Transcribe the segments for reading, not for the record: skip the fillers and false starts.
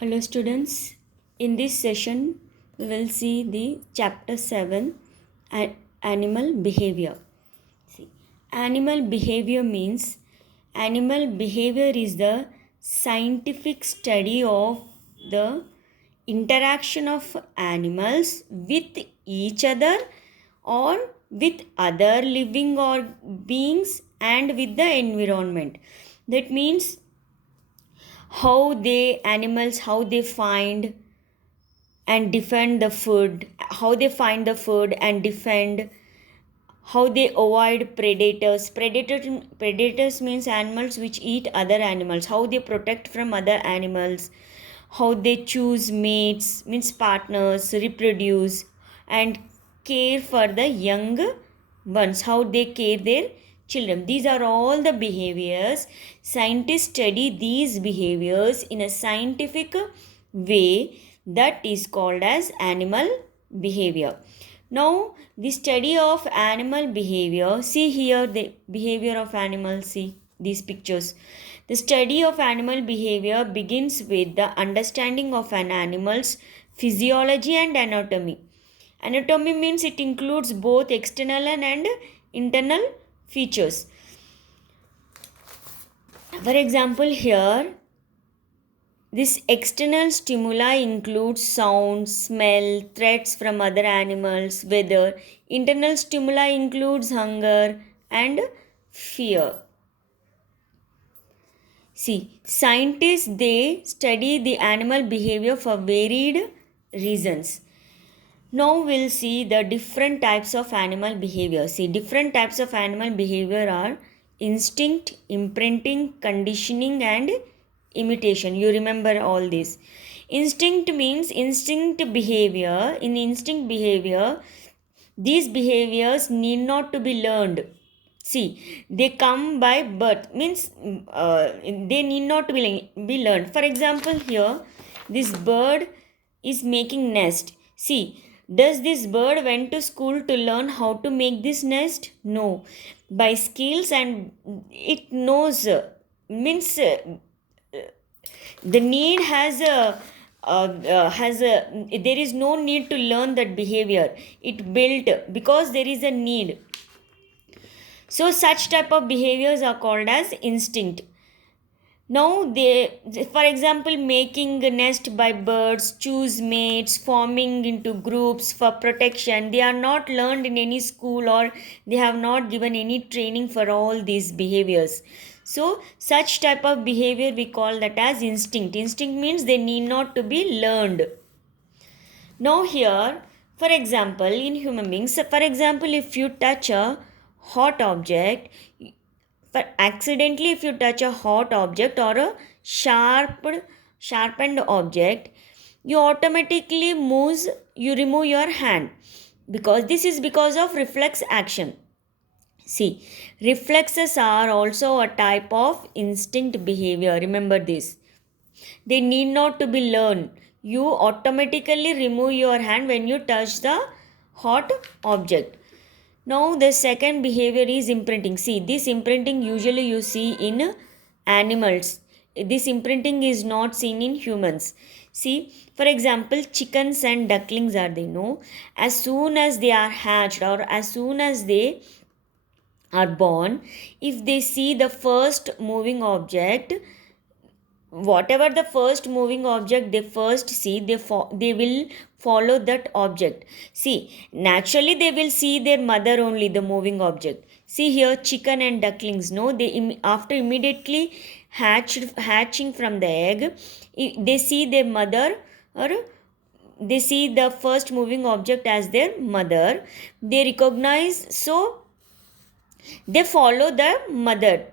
Hello students, in this session we will see the chapter 7 animal behavior. See, animal behavior means animal behavior is the scientific study of the interaction of animals with each other or with other living or beings and with the environment. That means how they find and defend the food, how they find the food and defend, how they avoid predators means animals which eat other animals, how they protect from other animals, how they choose mates means partners, reproduce and care for the young ones, how they care their children. These are all the behaviors. Scientists study these behaviors in a scientific way, that is called as animal behavior. Now, the study of animal behavior, see here the behavior of animals, see these pictures. The study of animal behavior begins with the understanding of an animal's physiology and anatomy. Anatomy means it includes both external and internal features. For example, here this external stimuli includes sound, smell, threats from other animals, weather. Internal stimuli includes hunger and fear. See, scientists they study the animal behavior for varied reasons. Now we'll see the different types of animal behavior. See, different types of animal behavior are instinct, imprinting, conditioning and imitation. You remember all this. Instinct means instinct behavior. In instinct behavior, these behaviors need not to be learned. See, they come by birth, means they need not to be learned. For example, here this bird is making nest. See, does this bird went to school to learn how to make this nest? No. By skills and it knows, means the need there is no need to learn that behavior. It built because there is a need. So such type of behaviors are called as instinct. Now they, for example, making a nest by birds, choose mates, forming into groups for protection. They are not learned in any school or they have not given any training for all these behaviors. So such type of behavior we call that as instinct. Instinct means they need not to be learned. Now here, for example, in human beings, for example, if you touch a hot object, for accidentally if you touch a hot object or a sharpened object, you automatically you remove your hand, because this is because of reflex action. See, reflexes are also a type of instinct behavior. Remember this. They need not to be learned. You automatically remove your hand when you touch the hot object. Now the second behavior is imprinting. See, this imprinting usually you see in animals. This imprinting is not seen in humans. See, for example, chickens and ducklings are they know. As soon as they are hatched or as soon as they are born, if they see the first moving object, whatever the first moving object they first see, they will follow that object. See, naturally they will see their mother only, the moving object. See here, chicken and ducklings, no, they after immediately hatching from the egg, they see their mother, or they see the first moving object as their mother. They recognize, so they follow the mother.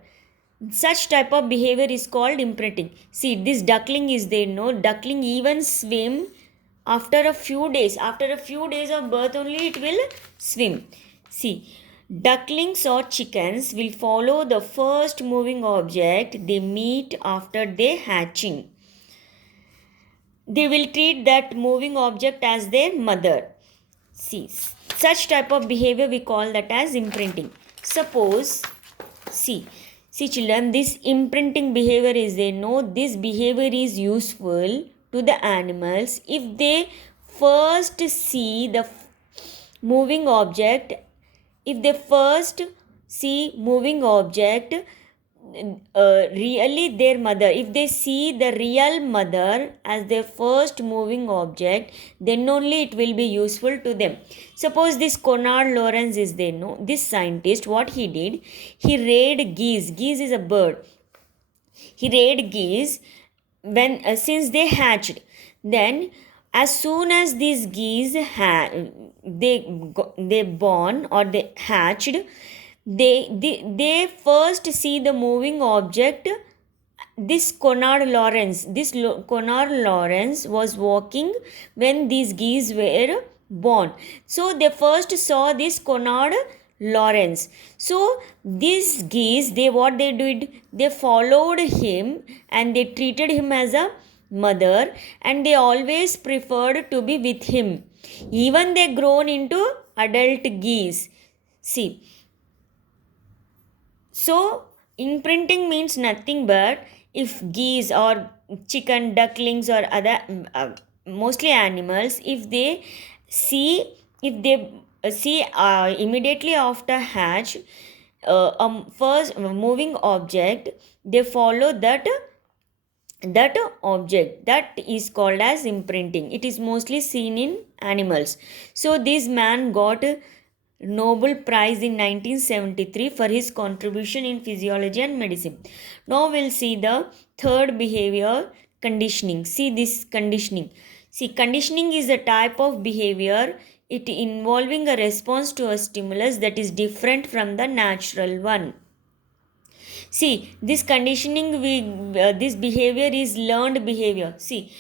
Such type of behavior is called imprinting. See, this duckling is there, no, duckling even swim after a few days. After a few days of birth only it will swim. See, ducklings or chickens will follow the first moving object they meet after they hatching. They will treat that moving object as their mother. See, such type of behavior we call that as imprinting. Suppose, see children, this imprinting behavior is there, no, this behavior is useful to the animals if they first see the moving object. If they first see moving object, really their mother, if they see the real mother as their first moving object, then only it will be useful to them. Suppose this Konrad Lorenz is there, no, this scientist, what he did, he reared geese. Geese is a bird. He reared geese when since they hatched. Then as soon as these geese they born or they hatched, they first see the moving object. This Konrad Lorenz, Konrad Lorenz was walking when these geese were born. So they first saw this Konrad Lorenz. So these geese, they what they did, they followed him and they treated him as a mother, and they always preferred to be with him. Even they grown into adult geese. See, so imprinting means nothing but if geese or chicken, ducklings or other mostly animals, if they see, if they see immediately after hatch first moving object, they follow that object. That is called as imprinting. It is mostly seen in animals. So this man got Nobel Prize in 1973 for his contribution in physiology and medicine. Now we'll see the third behavior, conditioning. See this conditioning. See, conditioning is a type of behavior, it involving a response to a stimulus that is different from the natural one. See, this conditioning, this behavior is learned behavior. See,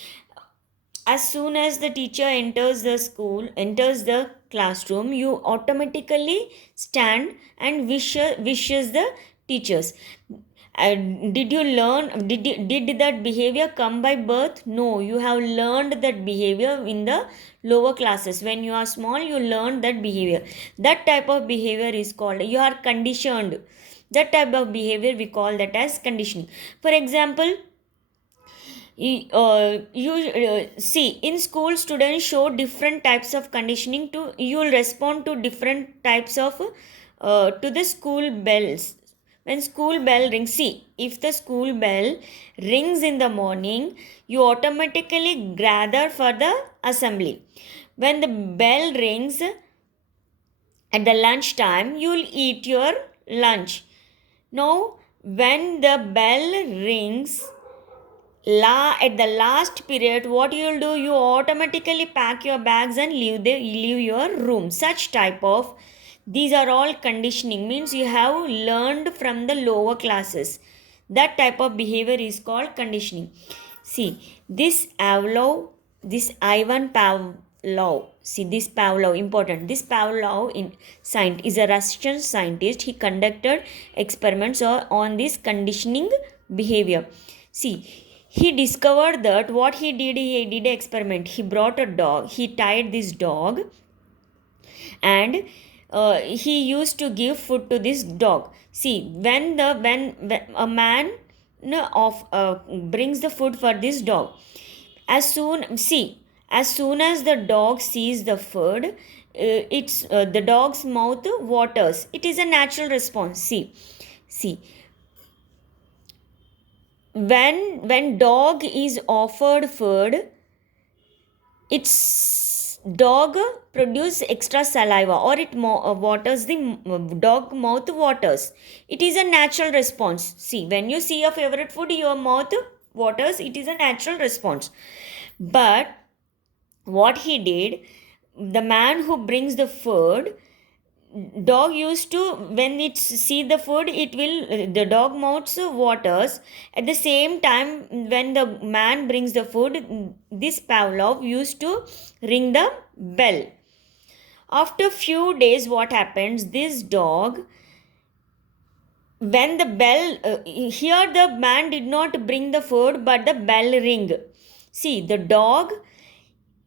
as soon as the teacher enters the classroom, you automatically stand and wishes the teachers. Did you learn, did that behavior come by birth? No, you have learned that behavior in the lower classes. When you are small, you learn that behavior. That type of behavior is called, you are conditioned. That type of behavior, we call that as conditioning. For example, you see, in school, students show different types of conditioning. To you will respond to different types of to the school bells. When school bell rings, see, if the school bell rings in the morning, you automatically gather for the assembly. When the bell rings at the lunch time, you will eat your lunch. Now when the bell rings at the last period, what you will do, you automatically pack your bags and leave your room. Such type of, these are all conditioning, means you have learned from the lower classes. That type of behavior is called conditioning. See, this Pavlov, this Ivan Pavlov, see this Pavlov, important, this Pavlov is a Russian scientist. He conducted experiments on this conditioning behavior. See, he discovered that what he did an experiment. He brought a dog, he tied this dog, and he used to give food to this dog. See, when a man brings the food for this dog, as soon as the dog sees the food, the dog's mouth waters. It is a natural response. See, when dog is offered food, its dog produce extra saliva, or it waters, the dog mouth waters. It is a natural response. See, when you see your favorite food, your mouth waters. It is a natural response. But what he did, the man who brings the food, dog used to, when it see the food, the dog mouths waters. At the same time, when the man brings the food, this Pavlov used to ring the bell. After few days, what happens, this dog, when the bell here the man did not bring the food, but the bell ring. See, the dog,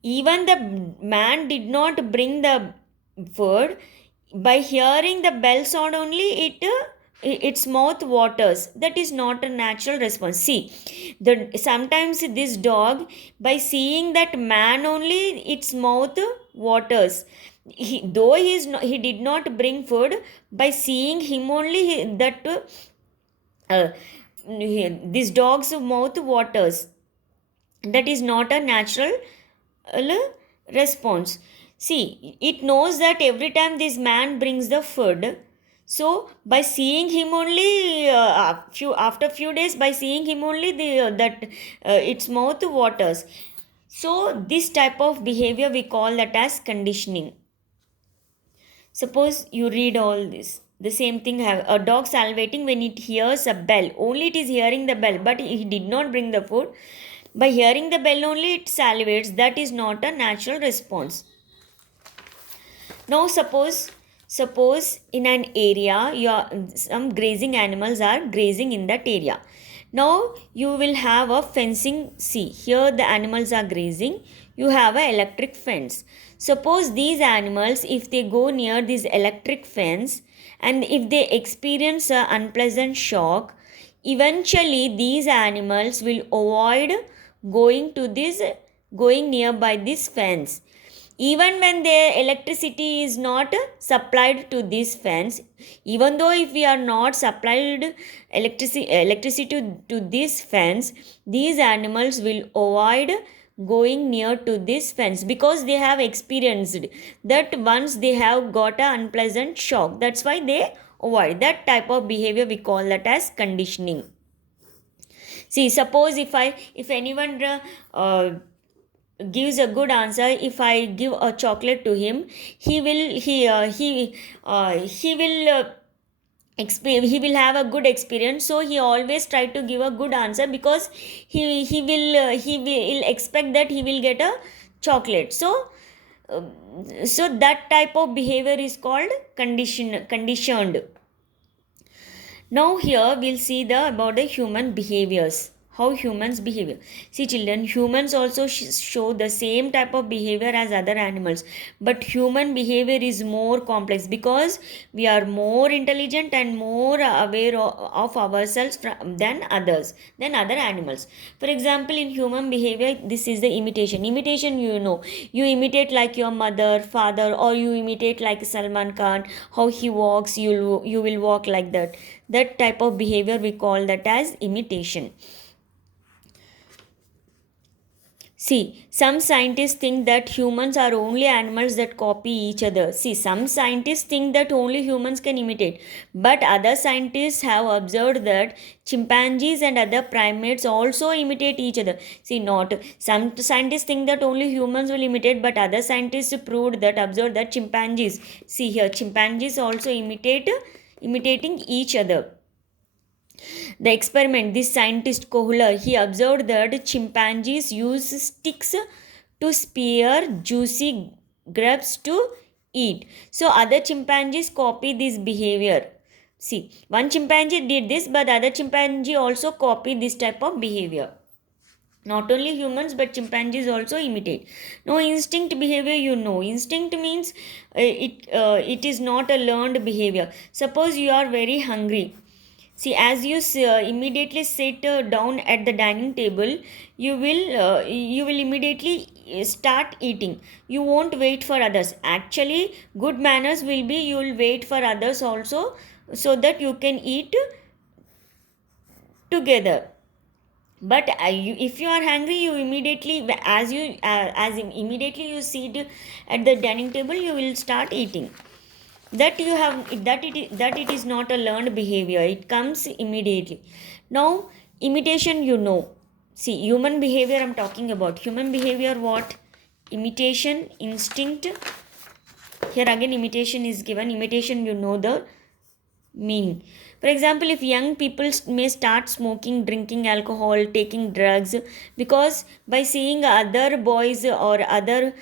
even the man did not bring the food, by hearing the bell sound only, it its mouth waters. That is not a natural response. See, the sometimes this dog, by seeing that man only, its mouth waters. Though he did not bring food, by seeing him only, uh, this dog's mouth waters. That is not a natural uh, response. See, it knows that every time this man brings the food, so by seeing him only, after few days, by seeing him only, its mouth waters. So this type of behavior we call that as conditioning. Suppose you read all this. The same thing have a dog salivating when it hears a bell. Only it is hearing the bell, but he did not bring the food. By hearing the bell only it salivates. That is not a natural response. Now suppose in an area some grazing animals are grazing in that area. Now you will have a fencing. See, here the animals are grazing. You have a electric fence. Suppose these animals, if they go near this electric fence and if they experience an unpleasant shock, eventually these animals will avoid going nearby this fence. Even when the electricity is not supplied to this fence, even though if we are not supplied electricity to this fence, these animals will avoid going near to this fence because they have experienced that once they have got an unpleasant shock. That's why they avoid. That type of behavior we call that as conditioning. See, suppose if anyone gives a good answer, if I give a chocolate to him, he will he will have a good experience. So he always try to give a good answer because he will expect that he will get a chocolate. Uh, so that type of behavior is called conditioned. Now here we'll see the about the human behaviors. How humans behave. See children, humans also show the same type of behavior as other animals. But human behavior is more complex because we are more intelligent and more aware of ourselves than others, than other animals. For example, in human behavior, this is the imitation. Imitation, you imitate like your mother, father, or you imitate like Salman Khan. How he walks, you will walk like that. That type of behavior we call that as imitation. See, some scientists think that humans are only animals that copy each other. See, some scientists think that only humans can imitate. But other scientists have observed that chimpanzees and other primates also imitate each other. See, not some scientists think that only humans will imitate, but other scientists observed that chimpanzees. See here, chimpanzees also imitating each other. The experiment, this scientist Kohler, he observed that chimpanzees use sticks to spear juicy grapes to eat. So other chimpanzees copy this behavior. See, one chimpanzee did this, but other chimpanzee also copy this type of behavior. Not only humans but chimpanzees also imitate. Now instinct behavior, instinct means it is not a learned behavior. Suppose you are very hungry. See, as you immediately sit down at the dining table, you will immediately start eating. You won't wait for others. Actually, good manners will be you will wait for others also, so that you can eat together. But if you are hungry, you immediately immediately you sit at the dining table, you will start eating. That it is not a learned behavior, it comes immediately. Now imitation, see, human behavior I'm talking about. Human behavior, what? Imitation, instinct. Here again imitation is given. Imitation, the meaning. For example, if young people may start smoking, drinking alcohol, taking drugs, because by seeing other boys or other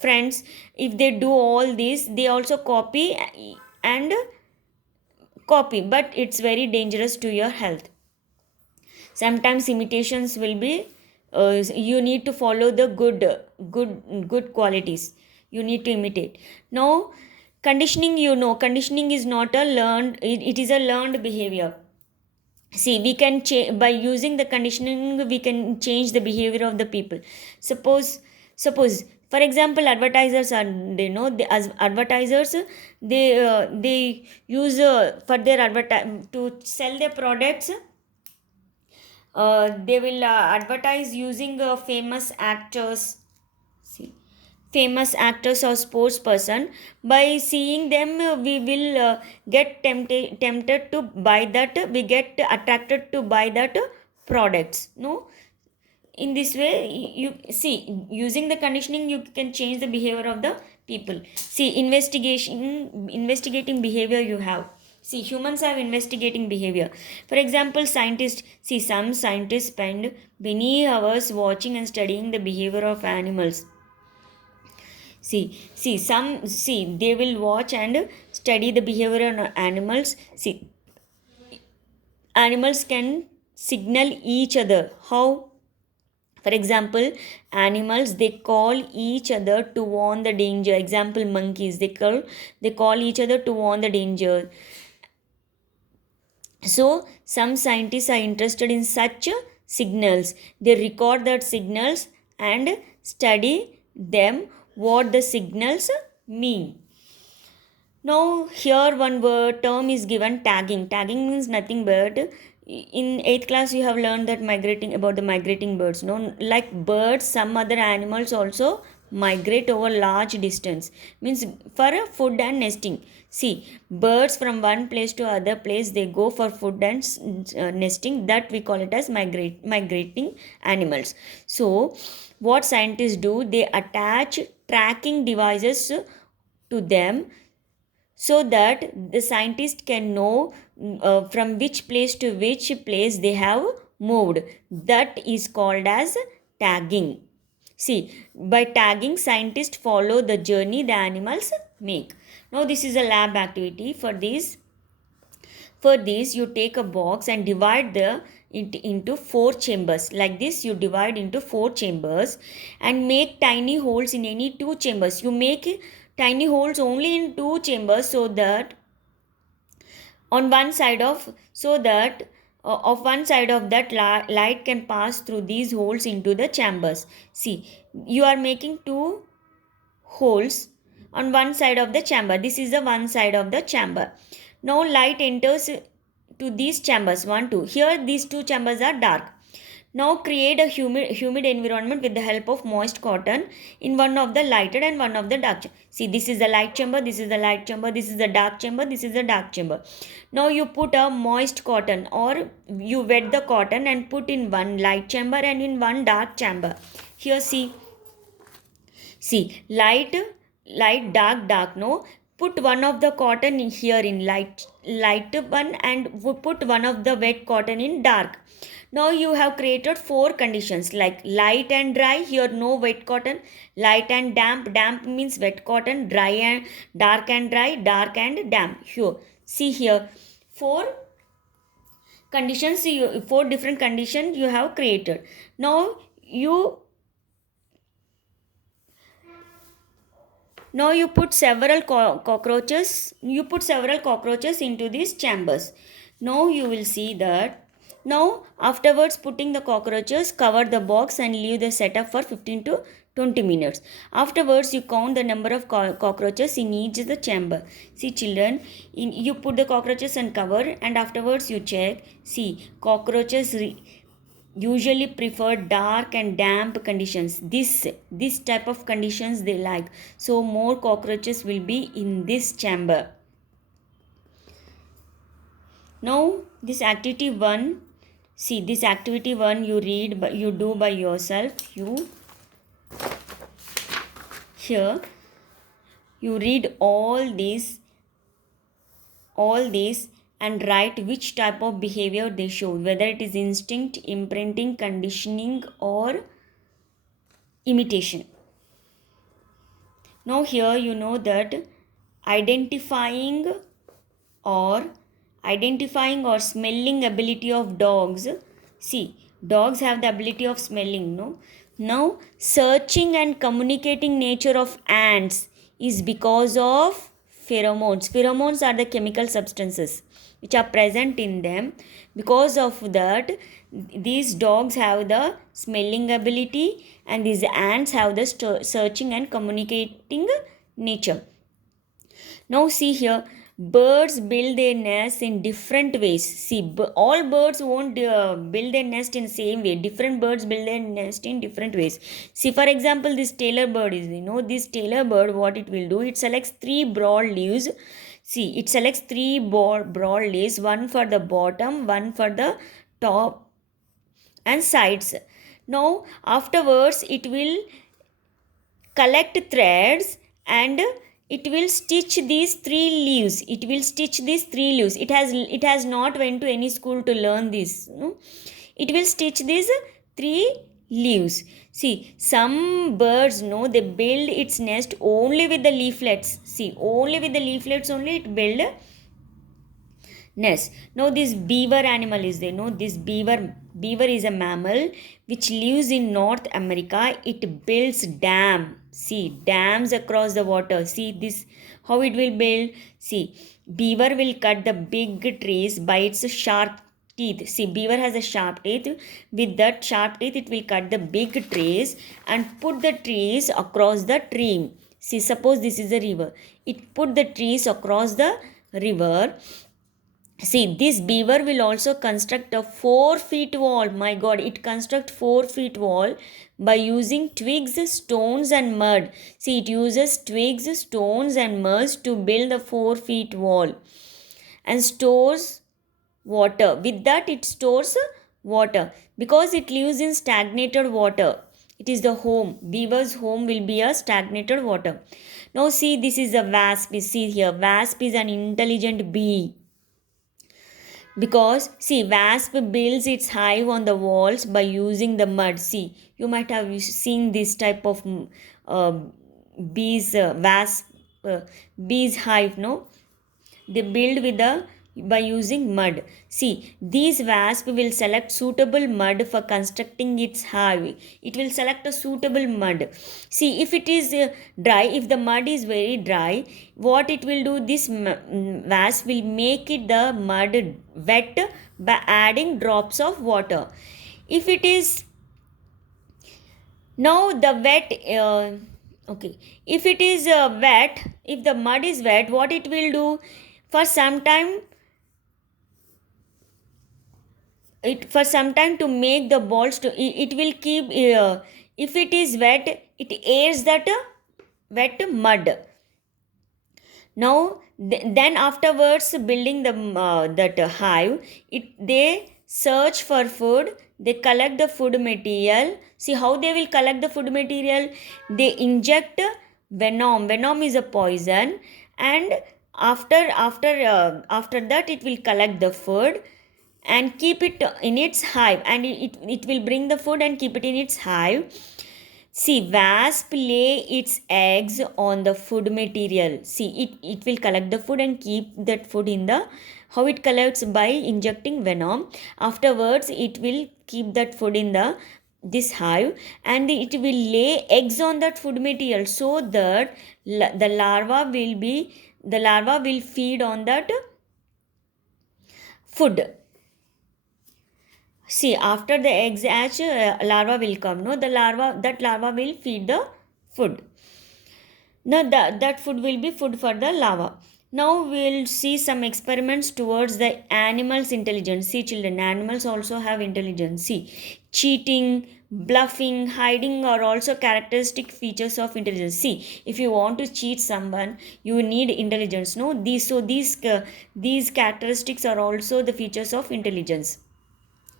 friends, if they do all this, they also and copy, but it's very dangerous to your health. Sometimes imitations will be you need to follow the good qualities. You need to imitate. Now Conditioning, conditioning is not a learned, it is a learned behavior. See, we can by using the conditioning we can change the behavior of the people. Suppose suppose for example, advertisers are, as advertisers, they use for their to sell their products. They will advertise using famous actors. See, famous actors or sports person. By seeing them, we will get tempted to buy that. We get attracted to buy that products. No, in this way, you see, using the conditioning you can change the behavior of the people. See, investigating behavior you have. See, humans have investigating behavior. For example, scientists, see, some scientists spend many hours watching and studying the behavior of animals. See, they will watch and study the behavior of animals. See, animals can signal each other. How? For example, animals, they call each other to warn the danger. Example, monkeys, they call each other to warn the danger. So some scientists are interested in such signals. They record that signals and study them, what the signals mean. Now, here one word term is given, tagging. Tagging means nothing but, in 8th class you have learned that migrating, about the migrating birds. No, like birds, some other animals also migrate over large distance. Means for food and nesting. See, birds from one place to other place, they go for food and nesting. That we call it as migrating animals. So, what scientists do? They attach tracking devices to them, so that the scientist can know from which place to which place they have moved. That is called as tagging. See, by tagging, scientists follow the journey the animals make. Now this is a lab activity. For this you take a box and divide it into 4 chambers. Like this, you divide into 4 chambers and make tiny holes in any 2 chambers. You make tiny holes only in 2 chambers, so that on one side of one side of that light can pass through these holes into the chambers. See, you are making 2 holes on one side of the chamber. This is the one side of the chamber. Now light enters to these chambers, 1 2. Here these 2 chambers are dark. Now create a humid environment with the help of moist cotton in one of the lighted and one of the dark chamber. See, this is the light chamber, this is the light chamber, this is the dark chamber, this is the dark chamber. Now you put a moist cotton, or you wet the cotton and put in one light chamber and in one dark chamber. Here see, light, dark, dark. No, put one of the cotton in here in light one, and put one of the wet cotton in dark. Now you have created 4 conditions, like light and dry. Here no wet cotton. Light and damp. Damp means wet cotton. Dry and dark and dry. Dark and damp. Here, see here, 4 conditions. 4 different conditions you have created. Now you put several cockroaches. You put several cockroaches into these chambers. Now you will see that. Now afterwards, putting the cockroaches, cover the box and leave the setup for 15 to 20 minutes. Afterwards, you count the number of cockroaches in each the chamber. See children, you put the cockroaches and cover, and afterwards you check. See, cockroaches usually prefer dark and damp conditions. This type of conditions they like. So more cockroaches will be in this chamber. Now this activity 1. See, this activity 1 you do by yourself. Here you read all these and write which type of behavior they show, whether it is instinct, imprinting, conditioning, or imitation. Now here you know that identifying or smelling ability of dogs. See, dogs have the ability of smelling, no? Now searching and communicating nature of ants is because of pheromones. Pheromones are the chemical substances which are present in them. Because of that, these dogs have the smelling ability, and these ants have the searching and communicating nature. Now see here, birds build their nests in different ways. See, all birds won't build their nest in same way. Different birds build their nest in different ways. See, for example, this tailor bird is, this tailor bird, what it will do, it selects three broad leaves. See, it selects three broad leaves, one for the bottom, one for the top and sides. Now, afterwards, it will collect threads and it will stitch these three leaves. It has not went to any school to learn this, it will stitch these three leaves. See, some birds, they build its nest only with the leaflets. See, only with the leaflets only it build nest. Now this beaver animal is there. No, this beaver is a mammal which lives in North America. It builds dam. See, dams across the water. See this, how it will build. See, beaver will cut the big trees by its sharp teeth. See, beaver has a sharp teeth. With that sharp teeth, it will cut the big trees and put the trees across the stream. See, suppose this is a river. It put the trees across the river. See, this beaver will also construct a 4 feet wall. My God, it construct 4 feet wall by using twigs, stones and mud. See, it uses twigs, stones and mud to build the 4 feet wall and stores water. With that, it stores water because it lives in stagnated water. It is the home. Beaver's home will be a stagnated water. Now see, this is a wasp. See here, wasp is an intelligent bee. Because see, wasp builds its hive on the walls by using the mud. See, you might have seen this type of wasp bees hive. No, they build with the by using mud. See, these wasp will select suitable mud for constructing its hive. It will select a suitable mud. See, if it is dry, if the mud is very dry, what it will do, this wasp will make it the mud wet by adding drops of water. If it is now the wet okay, if it is wet, if the mud is wet, what it will do, for some time to make the balls to it will keep if it is wet, it airs that wet mud. Now then afterwards building the that hive, they search for food, they collect the food material. See how they will collect the food material, they inject venom is a poison, and after that it will collect the food and keep it in its hive, and it will bring the food and keep it in its hive. See, wasp lay its eggs on the food material. See, it will collect the food and keep that food in the, how it collects, by injecting venom. Afterwards, it will keep that food in this hive and it will lay eggs on that food material, so that the larva will feed on that food. See, after the eggs hatch, larva will come. No, that larva will feed the food. Now that food will be food for the larva. Now we'll see some experiments towards the animal's intelligence. See, children, animals also have intelligence. See, cheating, bluffing, hiding are also characteristic features of intelligence. See, if you want to cheat someone, you need intelligence. No, these characteristics are also the features of intelligence.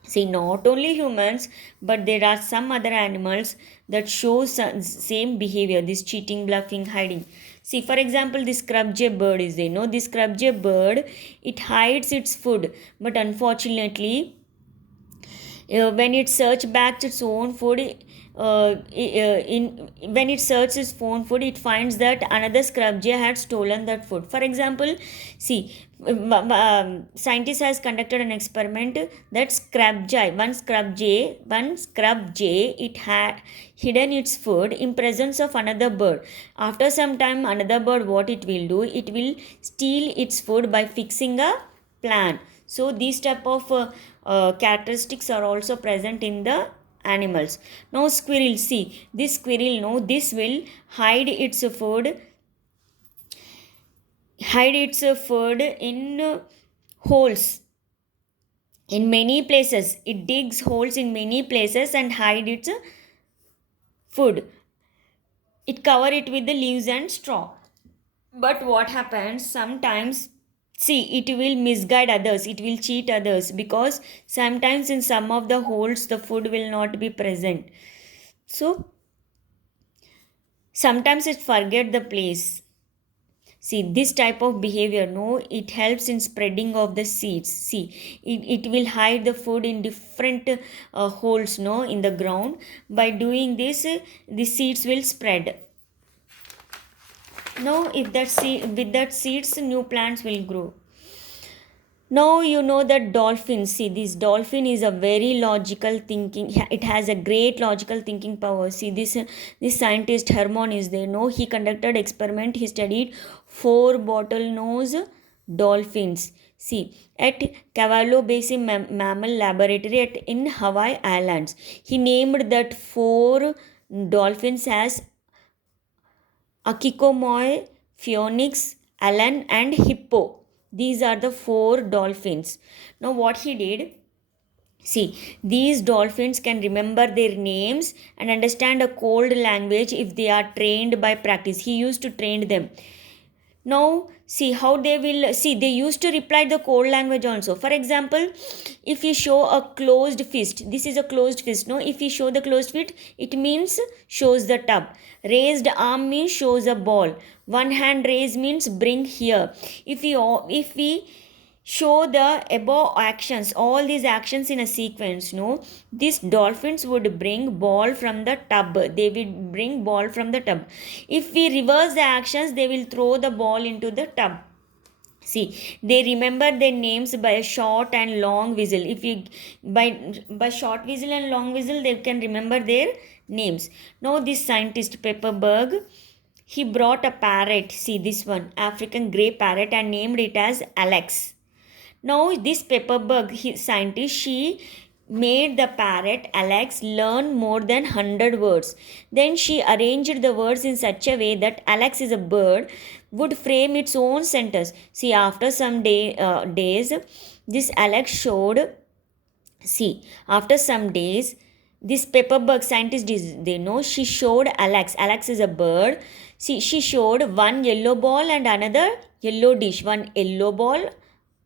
See, not only humans, but there are some other animals that show same behavior, this cheating, bluffing, hiding. See, for example, this scrub jay bird is there. No, this scrub jay bird, it hides its food, but unfortunately, when it search back its own food, in when it searches its phone food, it finds that another scrub jay had stolen that food. For example, see, scientist has conducted an experiment that one scrub jay, it had hidden its food in presence of another bird. After some time, another bird, what it will do, it will steal its food by fixing a plan. So these type of characteristics are also present in the animals. Now squirrel, see, this squirrel, no, this will hide its food, in holes in many places. It digs holes in many places and hide its food. It cover it with the leaves and straw. But what happens sometimes, see, it will misguide others, it will cheat others, because sometimes in some of the holes the food will not be present. So sometimes it forget the place. See, this type of behavior, no, it helps in spreading of the seeds. See, it will hide the food in different holes, no, in the ground. By doing this, the seeds will spread. Now if that with that seeds, new plants will grow. Now you know that dolphin, see, this dolphin is a very logical thinking, it has a great logical thinking power. See, this scientist Hermon is there, no, he conducted experiment, he studied 4 bottlenose dolphins, see, at Cavallo Basin Mammal Laboratory in Hawaii Islands. He named that 4 dolphins as Akikomoi, Phoenix, Alan, and Hippo. These are the 4 dolphins. Now, what he did, see, these dolphins can remember their names and understand a code language if they are trained by practice. He used to train them. Now see how they will, see, they used to reply the code language also. For example, if you show a closed fist, this is a closed fist, no, if you show the closed fist, it means shows the tub. Raised arm means shows a ball. One hand raised means bring here. If we show the above actions, all these actions in a sequence, no, these dolphins would bring ball from the tub, they will bring ball from the tub. If we reverse the actions, they will throw the ball into the tub. See, they remember their names by a short and long whistle. If you by short whistle and long whistle, they can remember their names. Now this scientist Pepperberg, he brought a parrot, see this one, African grey parrot, and named it as Alex. Now this Pepperberg scientist, she made the parrot Alex learn more than 100 words. Then she arranged the words in such a way that Alex is a bird would frame its own sentence. See, after some days, this Alex showed, see, after some days, this Pepperberg scientist is, they know, she showed Alex is a bird. See, she showed one yellow ball and another yellow dish. One yellow ball,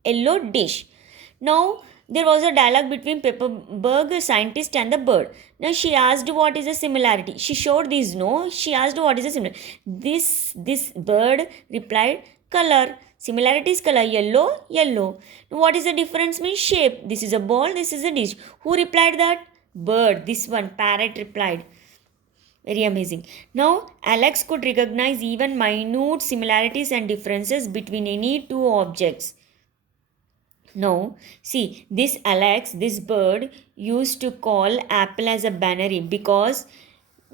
yellow dish. Now there was a dialogue between Pepperberg scientist and the bird. Now she asked what is the similarity. She showed these, no. She asked what is the similarity. This bird replied color. Similarity is color, yellow, yellow. What is the difference? Means shape. This is a ball, this is a dish. Who replied that? Bird. This one, parrot replied. Very amazing. Now, Alex could recognize even minute similarities and differences between any 2 objects. Now, see, this Alex, this bird, used to call apple as a banana because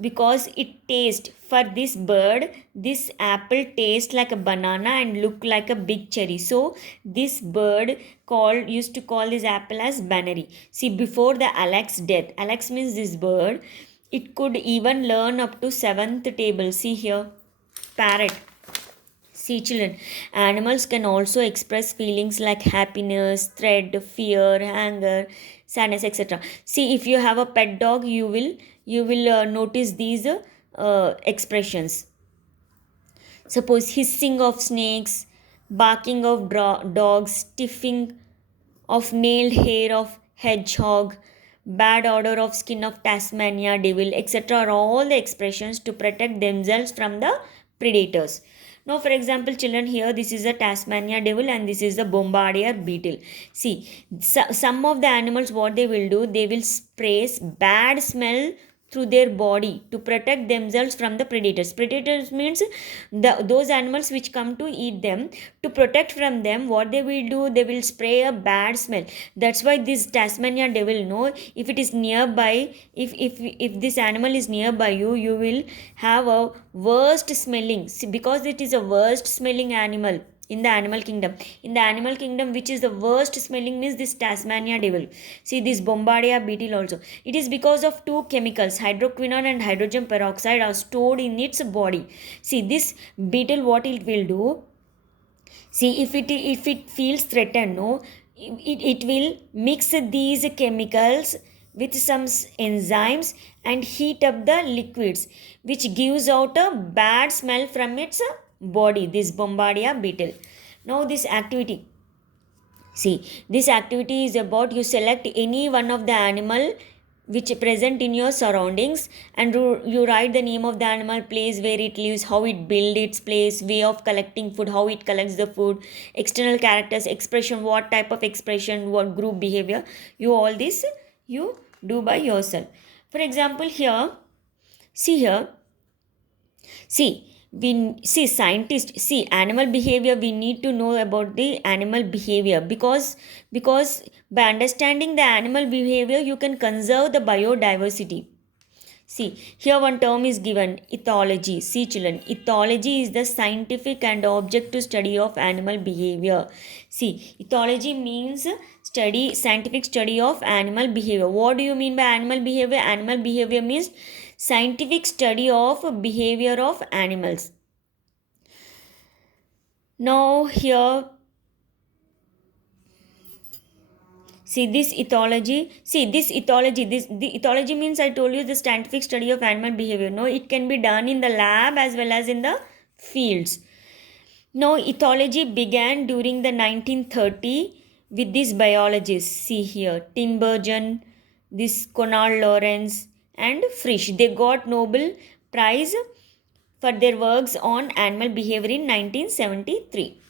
it tastes, for this bird, this apple tastes like a banana and look like a big cherry. So this bird used to call this apple as banana. See, before the Alex death, Alex means this bird, it could even learn up to 7th table. See here, parrot. See children, animals can also express feelings like happiness, dread, fear, anger, sadness, etc. See, if you have a pet dog, you will notice these expressions. Suppose hissing of snakes, barking of dogs, sniffing of nailed hair of hedgehog, bad odor of skin of Tasmania devil, etc. are all the expressions to protect themselves from the predators. Now, for example, children, here this is a Tasmania devil and this is the bombardier beetle. See, some of the animals, what they will do, they will spray bad smell through their body to protect themselves from the predators. Predators means those animals which come to eat them. To protect from them, what they will do, they will spray a bad smell. That's why this Tasmania devil know, if it is nearby, if this animal is nearby you, you will have a worst smelling. See, because it is a worst smelling animal in the animal kingdom. In the animal kingdom, which is the worst smelling means this Tasmania devil. See, this Bombardier beetle also. It is because of two chemicals, hydroquinone and hydrogen peroxide, are stored in its body. See, this beetle, what it will do? See, if it feels threatened, no, it will mix these chemicals with some enzymes and heat up the liquids, which gives out a bad smell from its body. This Bombardier beetle. Now this activity. See, this activity is about you select any one of the animal which present in your surroundings, and you write the name of the animal, place where it lives, how it build its place, way of collecting food, how it collects the food, external characters, expression, what type of expression, what group behavior. You all this you do by yourself. For example, here, see here, see, we see scientists, see animal behavior, we need to know about the animal behavior, because by understanding the animal behavior you can conserve the biodiversity. See, here one term is given, ethology. See children, ethology is the scientific and objective study of animal behavior. See, ethology means study, scientific study of animal behavior. What do you mean by animal behavior? Animal behavior means scientific study of behavior of animals. Now here, see this ethology. See this ethology. The ethology means, I told you, the scientific study of animal behavior. No, it can be done in the lab as well as in the fields. Now ethology began during the 1930 with these biologists. See here, Tinbergen, this Conrad Lorenz and Frisch. They got Nobel Prize for their works on animal behavior in 1973.